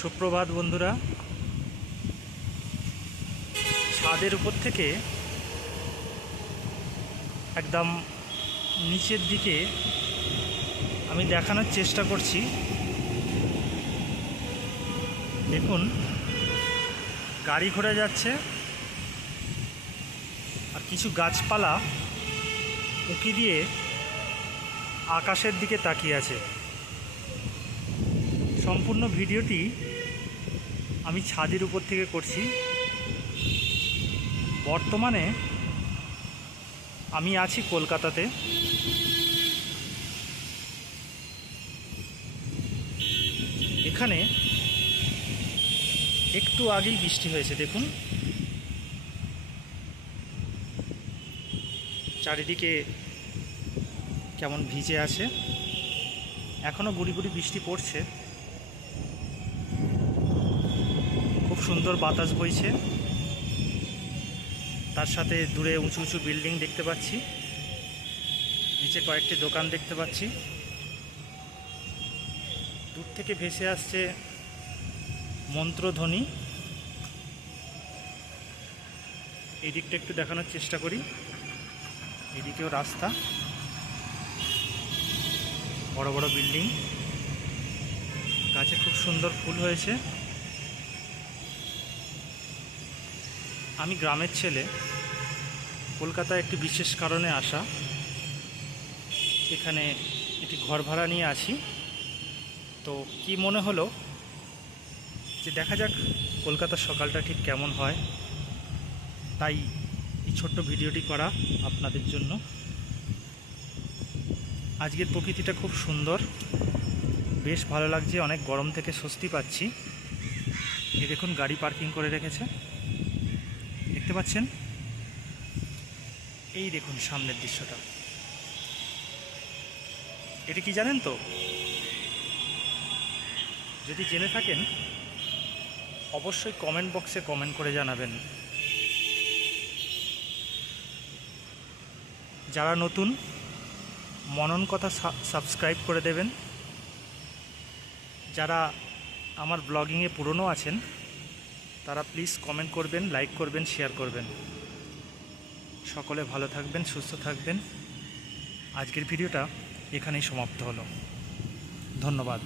সুপ্রভাত বন্ধুরা। ছাদের উপর থেকে একদম নিচের দিকে আমি দেখানোর চেষ্টা করছি। দেখুন, গাড়ি ঘোড়া যাচ্ছে আর কিছু গাছপালা উঁকি দিয়ে আকাশের দিকে তাকিয়ে আছে। সম্পূর্ণ ভিডিওটি আমি ছাদের উপর থেকে করছি। বর্তমানে আমি আছি কলকাতাতে। এখানে একটু আগেই বৃষ্টি হয়েছে। দেখুন, চারিদিকে কেমন ভিজে আছে, এখনও গুড়ি গুড়ি বৃষ্টি পড়ছে। খুব সুন্দর বাতাস বইছে, তার সাথে দূরে উঁচু উঁচু বিল্ডিং দেখতে পাচ্ছি, নিচে কয়েকটি দোকান দেখতে পাচ্ছি। দূর থেকে ভেসে আসছে মন্ত্রধ্বনি। এই দিকটা একটু দেখানোর চেষ্টা করি। এদিকেও রাস্তা, বড় বড় বিল্ডিং, গাছে খুব সুন্দর ফুল হয়েছে। আমি গ্রামের ছেলে, কলকাতায় একটি বিশেষ কারণে আসা। এখানে একটি ঘর ভাড়া নিয়ে আছি। তো কি মনে হলো যে দেখা যাক কলকাতার সকালটা ঠিক কেমন হয়, তাই এই ছোট্ট ভিডিওটি করা আপনাদের জন্য। আজকের প্রকৃতিটা খুব সুন্দর, বেশ ভালো লাগছে, অনেক গরম থেকে স্বস্তি পাচ্ছি। এই দেখুন, গাড়ি পার্কিং করে রেখেছে, দেখতে পাচ্ছেন? এই দেখুন সামনের দৃশ্যটা। এটি কি জানেন তো? যদি জেনে থাকেন অবশ্যই কমেন্ট বক্সে কমেন্ট করে জানাবেন। যারা নতুন, মনন কথা সাবস্ক্রাইব করে দেবেন। যারা আমার ব্লগিংয়ে পুরনো আছেন তারা প্লিজ কমেন্ট করবেন, লাইক করবেন, শেয়ার করবেন। সকলে ভালো থাকবেন, সুস্থ থাকবেন। আজকের ভিডিওটা এখানেই সমাপ্ত হলো। ধন্যবাদ।